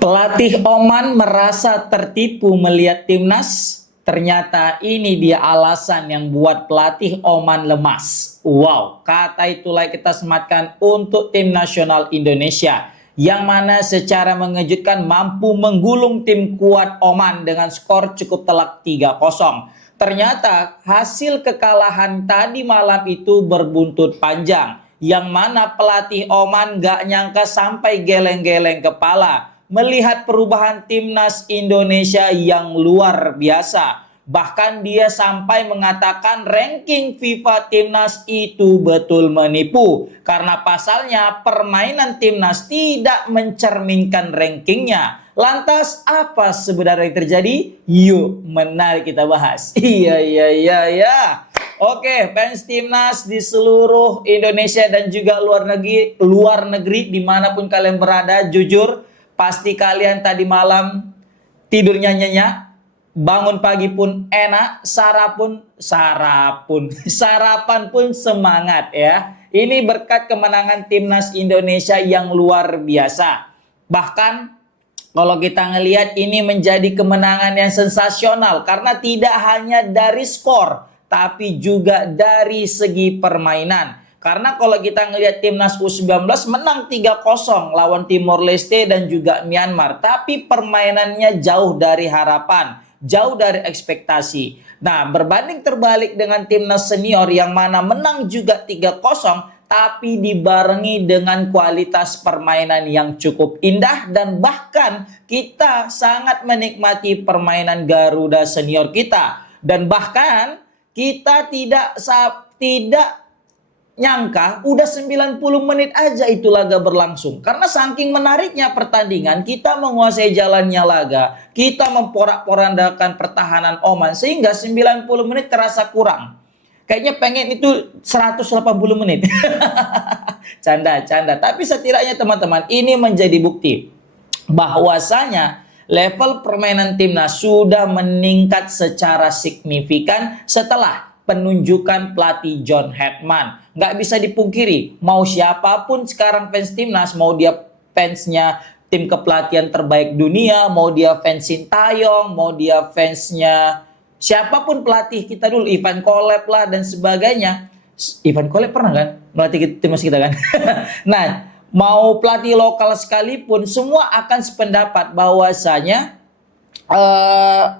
Pelatih Oman merasa tertipu melihat timnas. Ternyata ini dia alasan yang buat pelatih Oman lemas. Wow, kata itulah kita sematkan untuk tim nasional Indonesia, yang mana secara mengejutkan mampu menggulung tim kuat Oman dengan skor cukup telak 3-0. Ternyata hasil kekalahan tadi malam itu berbuntut panjang, yang mana pelatih Oman gak nyangka sampai geleng-geleng kepala melihat perubahan timnas Indonesia yang luar biasa. Bahkan dia sampai mengatakan ranking FIFA timnas itu betul menipu, karena pasalnya permainan timnas tidak mencerminkan rankingnya. Lantas apa sebenarnya yang terjadi? Yuk, menarik kita bahas. Iya. Oke, fans timnas di seluruh Indonesia dan juga luar negeri dimanapun kalian berada, jujur pasti kalian tadi malam tidurnya nyenyak, bangun pagi pun enak, sarapan pun semangat ya. Ini berkat kemenangan timnas Indonesia yang luar biasa. Bahkan kalau kita ngelihat ini menjadi kemenangan yang sensasional karena tidak hanya dari skor, tapi juga dari segi permainan. Karena kalau kita ngelihat timnas U19 menang 3-0 lawan Timor Leste dan juga Myanmar, tapi permainannya jauh dari harapan, jauh dari ekspektasi. Nah, berbanding terbalik dengan timnas senior yang mana menang juga 3-0, tapi dibarengi dengan kualitas permainan yang cukup indah, dan bahkan kita sangat menikmati permainan Garuda senior kita. Dan bahkan kita tidak nyangka udah 90 menit aja itu laga berlangsung. Karena saking menariknya pertandingan, kita menguasai jalannya laga, kita memporak-porandakan pertahanan Oman sehingga 90 menit terasa kurang. Kayaknya pengen itu 180 menit. Canda. Tapi setidaknya teman-teman, ini menjadi bukti bahwasanya level permainan timnas sudah meningkat secara signifikan setelah penunjukan pelatih John Hetman. Nggak bisa dipungkiri, mau siapapun sekarang fans timnas, mau dia fansnya tim kepelatihan terbaik dunia, mau dia fans Sintayong, mau dia fansnya siapapun pelatih kita dulu, Ivan Kolev lah dan sebagainya. Ivan Kolev pernah kan melatih timnas kita kan? Nah, mau pelatih lokal sekalipun, semua akan sependapat bahwasanya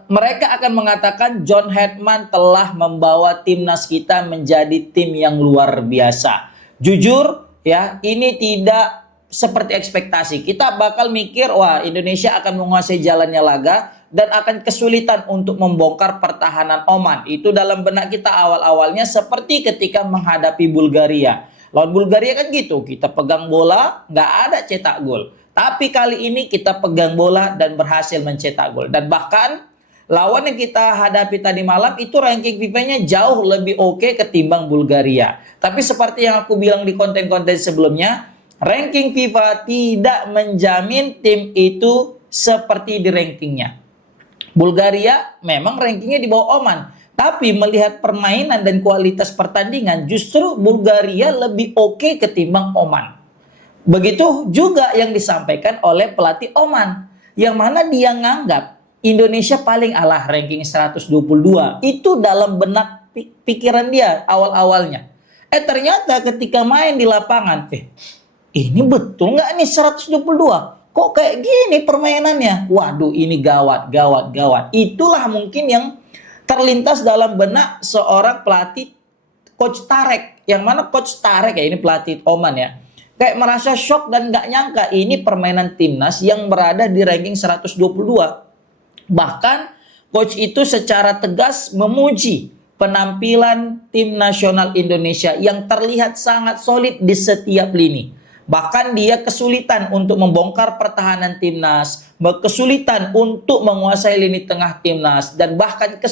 mereka akan mengatakan John Hetman telah membawa timnas kita menjadi tim yang luar biasa. Jujur ya, ini tidak seperti ekspektasi. Kita bakal mikir, wah Indonesia akan menguasai jalannya laga dan akan kesulitan untuk membongkar pertahanan Oman. Itu dalam benak kita awal-awalnya seperti ketika menghadapi Bulgaria. Lawan Bulgaria kan gitu, kita pegang bola, nggak ada cetak gol. Tapi kali ini kita pegang bola dan berhasil mencetak gol. Dan bahkan lawan yang kita hadapi tadi malam itu ranking FIFA-nya jauh lebih oke ketimbang Bulgaria. Tapi seperti yang aku bilang di konten-konten sebelumnya, ranking FIFA tidak menjamin tim itu seperti di rankingnya. Bulgaria memang rankingnya di bawah Oman. Tapi melihat permainan dan kualitas pertandingan, justru Bulgaria lebih oke ketimbang Oman. Begitu juga yang disampaikan oleh pelatih Oman, yang mana dia nganggap Indonesia paling alah ranking 122. Itu dalam benak pikiran dia awal-awalnya. Ternyata ketika main di lapangan, ini betul nggak nih 122? Kok kayak gini permainannya? Waduh, ini gawat. Itulah mungkin yang terlintas dalam benak seorang pelatih Coach Tarek, yang mana Coach Tarek ya, ini pelatih Oman ya, kayak merasa shock dan gak nyangka ini permainan timnas yang berada di ranking 122. Bahkan coach itu secara tegas memuji penampilan tim nasional Indonesia yang terlihat sangat solid di setiap lini. Bahkan dia kesulitan untuk membongkar pertahanan timnas, kesulitan untuk menguasai lini tengah timnas, dan bahkan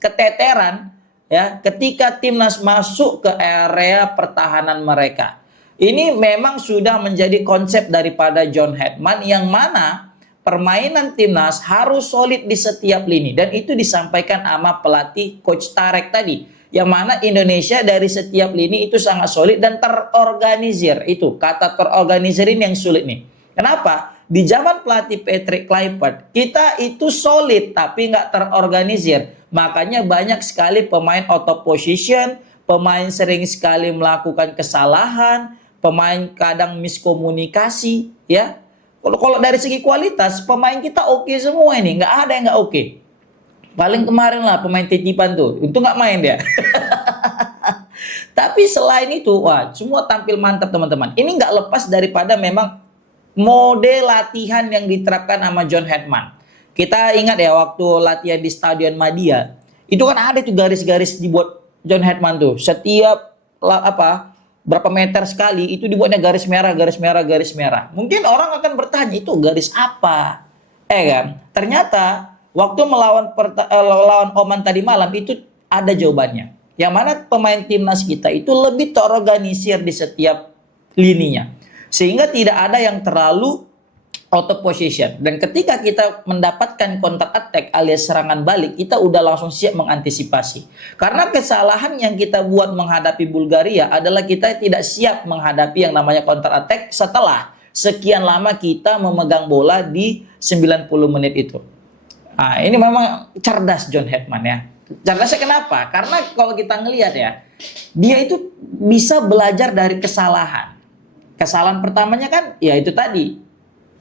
keteteran ya ketika timnas masuk ke area pertahanan mereka. Ini memang sudah menjadi konsep daripada John Hetman, yang mana permainan timnas harus solid di setiap lini. Dan itu disampaikan sama pelatih Coach Tarek tadi, yang mana Indonesia dari setiap lini itu sangat solid dan terorganisir. Itu kata terorganisir ini yang sulit nih. Kenapa? di zaman pelatih Patrick Kluivert, kita itu solid tapi nggak terorganisir. Makanya banyak sekali pemain out of position, pemain sering sekali melakukan kesalahan, pemain kadang miskomunikasi, ya. Kalau dari segi kualitas, pemain kita oke semua ini, nggak ada yang nggak oke. Paling kemarin lah pemain titipan tuh, itu nggak main dia. Tapi selain itu, wah, semua tampil mantap teman-teman. Ini nggak lepas daripada memang mode latihan yang diterapkan sama John Hetman. Kita ingat ya waktu latihan di Stadion Madia, itu kan ada tuh garis-garis dibuat John Hetman tuh. Setiap berapa meter sekali itu dibuatnya garis merah, garis merah, garis merah. Mungkin orang akan bertanya, itu garis apa? Kan? Ternyata waktu melawan Oman tadi malam itu ada jawabannya. Yang mana pemain timnas kita itu lebih terorganisir di setiap lininya. Sehingga tidak ada yang terlalu out of position. Dan ketika kita mendapatkan counter attack alias serangan balik, kita udah langsung siap mengantisipasi. Karena kesalahan yang kita buat menghadapi Bulgaria adalah kita tidak siap menghadapi yang namanya counter attack setelah sekian lama kita memegang bola di 90 menit itu. Nah, ini memang cerdas John Hetman ya. Cerdasnya kenapa? Karena kalau kita ngelihat ya, dia itu bisa belajar dari kesalahan. Kesalahan pertamanya kan ya itu tadi,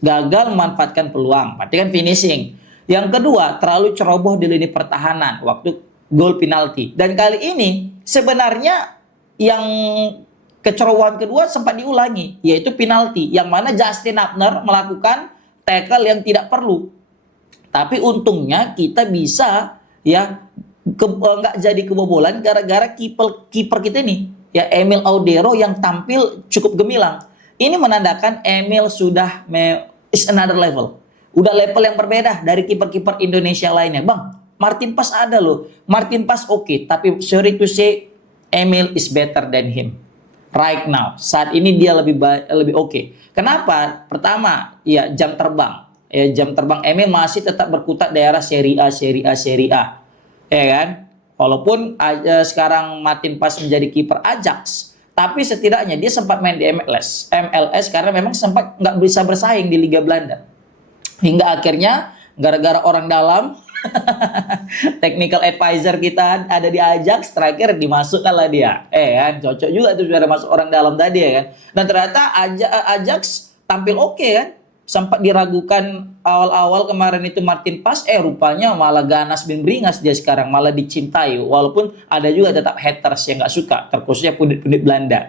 gagal memanfaatkan peluang, berarti kan finishing. Yang kedua, terlalu ceroboh di lini pertahanan waktu gol penalti. Dan kali ini sebenarnya yang kecerobohan kedua sempat diulangi, yaitu penalti, yang mana Justin Hubner melakukan tackle yang tidak perlu. Tapi untungnya kita bisa ya nggak jadi kebobolan gara-gara kiper kita nih ya, Emil Audero, yang tampil cukup gemilang. Ini menandakan Emil sudah is another level. Udah level yang berbeda dari kiper-kiper Indonesia lainnya. Bang, Martin Paes ada loh. Martin Paes oke, tapi sorry to say Emil is better than him. Right now, saat ini dia lebih oke. Kenapa? Pertama, ya jam terbang. Ya, jam terbang Emil masih tetap berkutat daerah Serie A. Ya kan? Walaupun sekarang Martin Paes menjadi kiper Ajax, tapi setidaknya dia sempat main di MLS karena memang sempat nggak bisa bersaing di Liga Belanda. Hingga akhirnya gara-gara orang dalam, technical advisor kita ada di Ajax, terakhir dimasukkan lah dia. Kan cocok juga tuh sudah masuk orang dalam tadi ya kan. Dan ternyata Ajax tampil oke kan. Sempat diragukan awal-awal kemarin itu Martin Paes, rupanya malah ganas bin beringas dia sekarang, malah dicintai. Walaupun ada juga tetap haters yang nggak suka, terkhususnya pundit-pundit Belanda.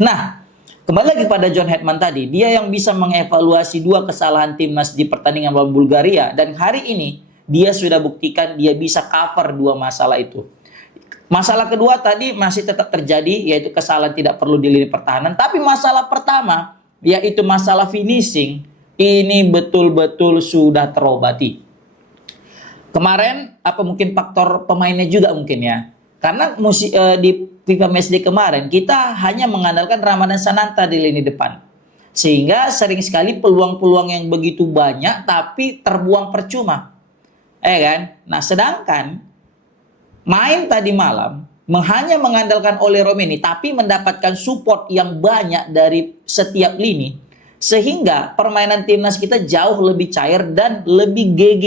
Nah, kembali lagi pada John Hetman tadi, dia yang bisa mengevaluasi dua kesalahan timnas di pertandingan melawan Bulgaria, dan hari ini dia sudah buktikan dia bisa cover dua masalah itu. Masalah kedua tadi masih tetap terjadi, yaitu kesalahan tidak perlu di lini pertahanan. Tapi masalah pertama, yaitu masalah finishing, ini betul-betul sudah terobati. Kemarin mungkin faktor pemainnya juga mungkin ya. Karena di FIFA Matchday kemarin kita hanya mengandalkan Ramadan Sananta di lini depan. Sehingga sering sekali peluang-peluang yang begitu banyak tapi terbuang percuma. Kan? Nah, sedangkan main tadi malam hanya mengandalkan Ole Romeni tapi mendapatkan support yang banyak dari setiap lini, sehingga permainan timnas kita jauh lebih cair dan lebih GG,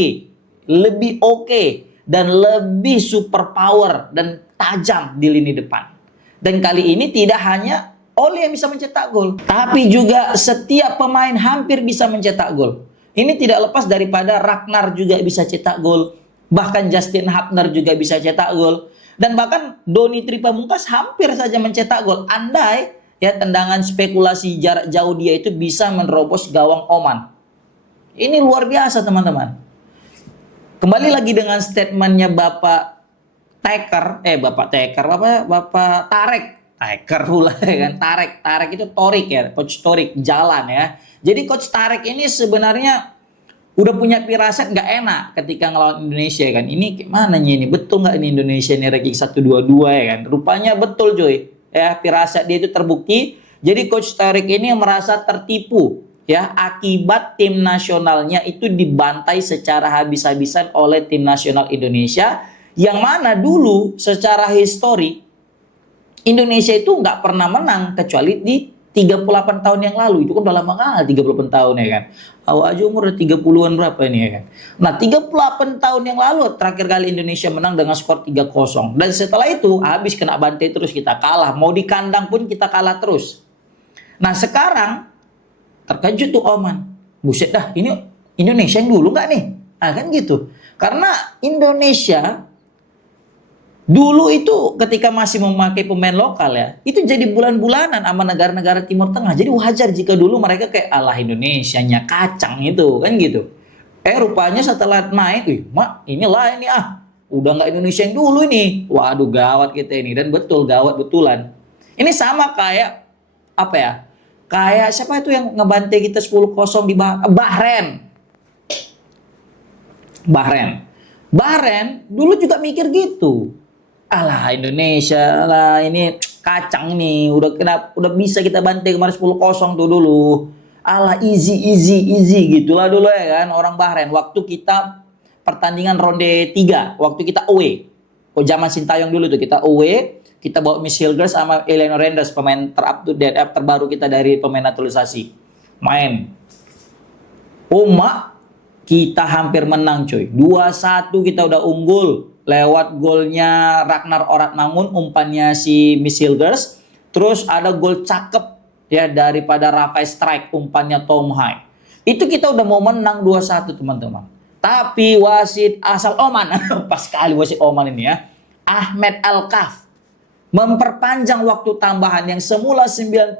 lebih oke, dan lebih super power dan tajam di lini depan. Dan kali ini tidak hanya Ole yang bisa mencetak gol, tapi juga setiap pemain hampir bisa mencetak gol. Ini tidak lepas daripada Ragnar juga bisa cetak gol, bahkan Justin Hubner juga bisa cetak gol. Dan bahkan Doni Tripamungkas hampir saja mencetak gol. Andai ya tendangan spekulasi jarak jauh dia itu bisa menerobos gawang Oman. Ini luar biasa teman-teman. Kembali lagi dengan statementnya Bapak Tarek pula ya kan. Tarek itu Torik ya, Coach Torik, jalan ya. Jadi Coach Tarek ini sebenarnya udah punya firasat nggak enak ketika ngelawan Indonesia kan. Ini gimana ini? Betul nggak ini Indonesia ini ranking 122 ya kan? Rupanya betul cuy. Ya, firasat dia itu terbukti. Jadi Coach Tarik ini merasa tertipu ya akibat tim nasionalnya itu dibantai secara habis-habisan oleh tim nasional Indonesia, yang mana dulu secara histori Indonesia itu nggak pernah menang kecuali di 38 tahun yang lalu. Itu kan udah lama kali 38 tahun ya kan. Awak aja umur udah 30-an berapa ini ya kan. Nah 38 tahun yang lalu terakhir kali Indonesia menang dengan skor 3-0. Dan setelah itu habis kena bantai terus, kita kalah. Mau di kandang pun kita kalah terus. Nah sekarang terkejut tuh Oman. Buset dah, ini Indonesia yang dulu nggak nih? Nah kan gitu. Karena Indonesia dulu itu ketika masih memakai pemain lokal ya, itu jadi bulan-bulanan sama negara-negara Timur Tengah. Jadi wajar jika dulu mereka kayak alah Indonesianya kacang itu kan gitu. Rupanya setelah naik, mak inilah ini udah nggak Indonesia yang dulu ini. Waduh gawat kita ini, dan betul gawat betulan. Ini sama kayak apa ya? Kayak siapa itu yang ngebantai kita 10-0 di Bahrain. Bahrain dulu juga mikir gitu. Alah Indonesia lah ini kacang nih, udah bisa kita bantai kemarin 10-0 tuh dulu. Alah easy gitulah dulu ya kan orang Bahrain waktu kita pertandingan ronde 3, waktu kita away. Zaman Sintayong dulu tuh kita away, kita bawa Miss Hilgers sama Eleanor Renders, pemain terbaru kita dari pemain naturalisasi. Main. Kita hampir menang coy. 2-1 kita udah unggul. Lewat golnya Ragnar Oratmangun, umpannya si Miss Hilgers. Terus ada gol cakep ya daripada Rafael Strike, umpannya Tom Hai. Itu kita udah mau menang 2-1 teman-teman. Tapi wasit asal Oman, pas sekali wasit Oman ini ya, Ahmed Al-Kaf, memperpanjang waktu tambahan yang semula 96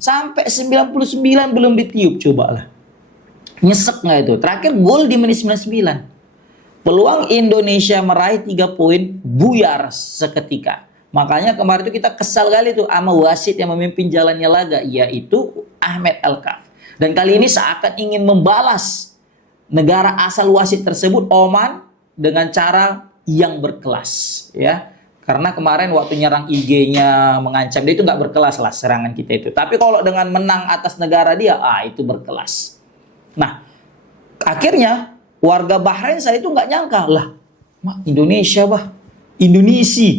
sampai 99 belum ditiup. Cobalah. Nyesek nggak itu? Terakhir gol di menit 99. Peluang Indonesia meraih 3 poin buyar seketika. Makanya kemarin itu kita kesal kali tuh sama wasit yang memimpin jalannya laga, yaitu Ahmed Al-Kaf. Dan kali ini seakan ingin membalas negara asal wasit tersebut, Oman, dengan cara yang berkelas, ya. Karena kemarin waktu nyerang IG-nya mengancam dia itu nggak berkelas lah serangan kita itu. Tapi kalau dengan menang atas negara dia, itu berkelas. Nah, akhirnya warga Bahrain saya itu nggak nyangka lah, Indonesia Indonesia,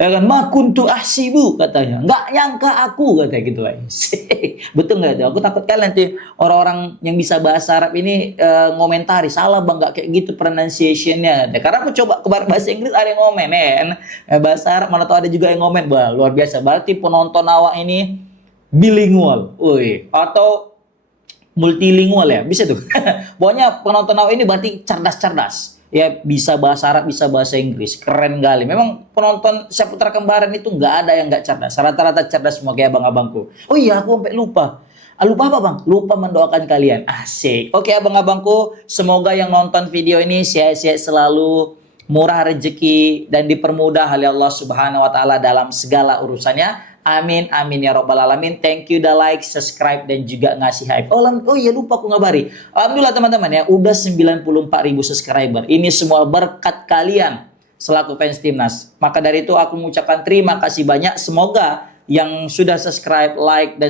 ya kan, kuntu ahsibu katanya, nggak nyangka aku katanya gitu lah. Betul nggak itu? Aku takut kalian nanti orang-orang yang bisa bahasa Arab ini ngomentari salah bang, nggak kayak gitu pronunciation-nya. Karena aku coba ke bahasa Inggris ada yang ngomen bahasa Arab mana tahu ada juga yang ngomen, luar biasa. Berarti penonton awak ini bilingual, atau multilingual ya, bisa tuh. Pokoknya penonton awak ini berarti cerdas-cerdas. Ya bisa bahasa Arab, bisa bahasa Inggris. Keren kali. Memang penonton Seputar Kembaran itu nggak ada yang nggak cerdas. Rata-rata cerdas semua kayak abang-abangku. Oh iya, aku sampai lupa. Lupa apa bang? Lupa mendoakan kalian. Asik. Oke abang-abangku, semoga yang nonton video ini sehat-sehat selalu, murah rezeki, dan dipermudah oleh Allah Subhanahu Wa Taala dalam segala urusannya. Amin, amin ya robbal alamin. Thank you udah like, subscribe, dan juga ngasih hype. Oh iya lupa aku ngabari. Alhamdulillah teman-teman ya, udah 94.000 subscriber. Ini semua berkat kalian selaku fans Timnas. Maka dari itu aku mengucapkan terima kasih banyak. Semoga yang sudah subscribe, like, dan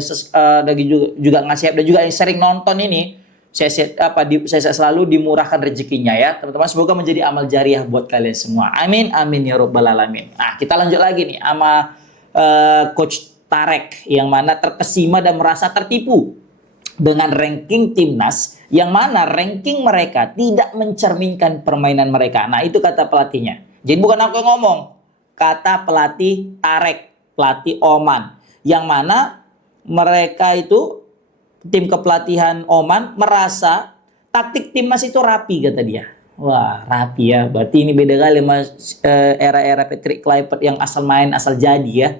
juga ngasih hype, dan juga yang sering nonton ini, saya selalu dimurahkan rezekinya ya teman-teman. Semoga menjadi amal jariah buat kalian semua. Amin, amin ya robbal alamin. Nah kita lanjut lagi nih sama Coach Tarek, yang mana terkesima dan merasa tertipu dengan ranking Timnas, yang mana ranking mereka tidak mencerminkan permainan mereka. Nah itu kata pelatihnya. Jadi bukan aku yang ngomong, kata pelatih Tarek, pelatih Oman, yang mana mereka itu, tim kepelatihan Oman, merasa taktik Timnas itu rapi kata dia. Wah rapi ya, berarti ini beda kali mas era-era Patrick Kluivert yang asal main asal jadi ya.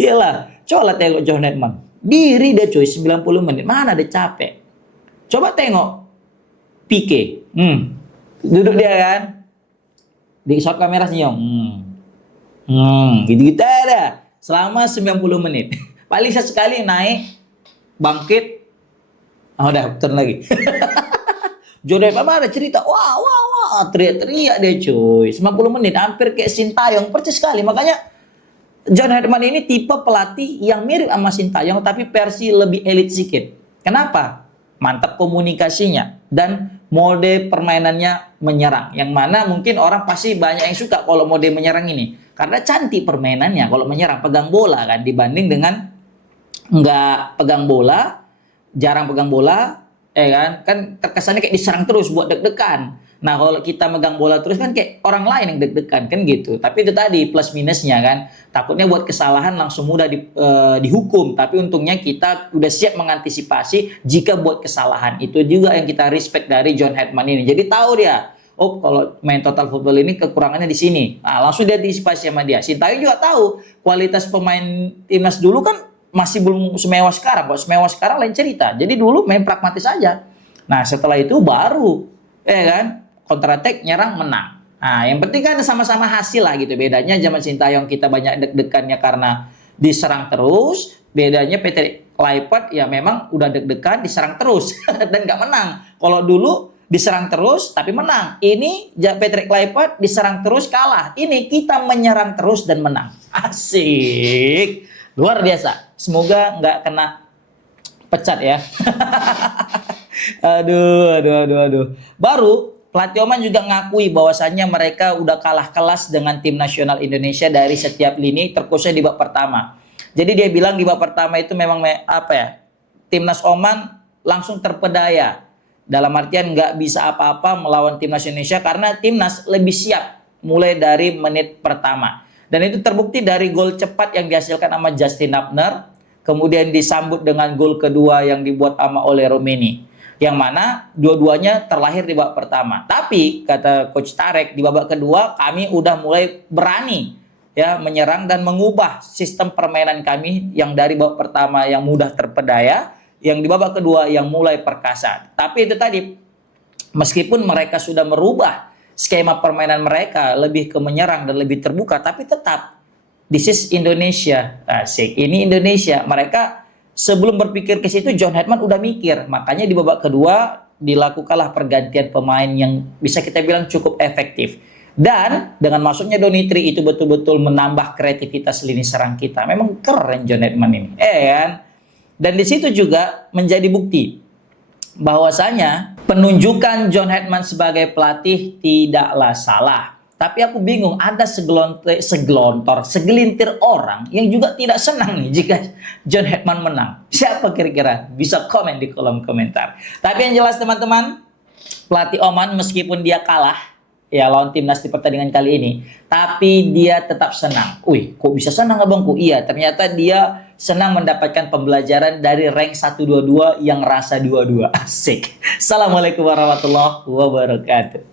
Iyalah, coba tengok John Hedman, diri dia coy 90 menit, mana ada capek. Coba tengok Pique, duduk dia kan, di shot kamera senyum, gitu-gitu ada selama 90 menit. Paling sekali naik, bangkit, udah turun lagi. Jordan apa ada cerita, wah, teriak-teriak deh cuy, 90 menit, hampir kayak Sintayong, persis sekali. Makanya John Herdman ini tipe pelatih yang mirip sama Sintayong, tapi versi lebih elit sedikit. Kenapa? Mantap komunikasinya, dan mode permainannya menyerang, yang mana mungkin orang pasti banyak yang suka kalau mode menyerang ini. Karena cantik permainannya kalau menyerang, pegang bola kan, dibanding dengan nggak pegang bola, jarang pegang bola, kan terkesannya kayak diserang terus buat deg-degan. Nah kalau kita megang bola terus kan kayak orang lain yang deg-degan kan gitu. Tapi itu tadi plus minusnya kan, takutnya buat kesalahan langsung mudah dihukum. Tapi untungnya kita udah siap mengantisipasi jika buat kesalahan. Itu juga yang kita respect dari John Hetman ini. Jadi tahu dia, oh kalau main total football ini kekurangannya di sini. Nah, langsung dia diantisipasi sama dia. Sintayong juga tahu kualitas pemain timnas dulu kan masih belum semewah sekarang. Kalau semewah sekarang lain cerita. Jadi dulu main pragmatis aja. Nah setelah itu baru kan counter attack, nyerang, menang. Nah yang penting kan sama-sama hasil lah gitu. Bedanya zaman Sintayong kita banyak deg-degannya karena diserang terus. Bedanya Patrick Kluivert ya memang udah deg-degan diserang terus dan nggak menang. Kalau dulu diserang terus tapi menang. Ini Patrick Kluivert diserang terus kalah. Ini kita menyerang terus dan menang. Asik. Luar biasa. Semoga nggak kena pecat ya. Aduh. Baru pelatih Oman juga ngakui bahwasannya mereka udah kalah kelas dengan tim nasional Indonesia dari setiap lini, terkhususnya di babak pertama. Jadi dia bilang di babak pertama itu memang timnas Oman langsung terpedaya. Dalam artian nggak bisa apa-apa melawan timnas Indonesia karena timnas lebih siap mulai dari menit pertama. Dan itu terbukti dari gol cepat yang dihasilkan sama Justin Hubner, kemudian disambut dengan gol kedua yang dibuat sama Ole Romeni. Yang mana dua-duanya terlahir di babak pertama. Tapi kata Coach Tarek di babak kedua kami udah mulai berani ya menyerang dan mengubah sistem permainan kami yang dari babak pertama yang mudah terpedaya, yang di babak kedua yang mulai perkasa. Tapi itu tadi meskipun mereka sudah merubah skema permainan mereka lebih ke menyerang dan lebih terbuka, tapi tetap this is Indonesia. Asik. Ini Indonesia. Mereka sebelum berpikir ke situ John Hetman udah mikir. Makanya di babak kedua dilakukanlah pergantian pemain yang bisa kita bilang cukup efektif. Dan dengan masuknya Donitri itu betul-betul menambah kreativitas lini serang kita. Memang keren John Hetman ini. Kan? Dan di situ juga menjadi bukti bahwasanya penunjukan John Hetman sebagai pelatih tidaklah salah. Tapi aku bingung, ada segelintir orang yang juga tidak senang nih jika John Hetman menang. Siapa kira-kira? Bisa komen di kolom komentar. Tapi yang jelas teman-teman, pelatih Oman meskipun dia kalah ya lawan timnas di pertandingan kali ini, tapi dia tetap senang. Wih, kok bisa senang abangku? Iya, ternyata dia senang mendapatkan pembelajaran dari rank 122 yang rasa 22. Asik. Assalamualaikum warahmatullahi wabarakatuh.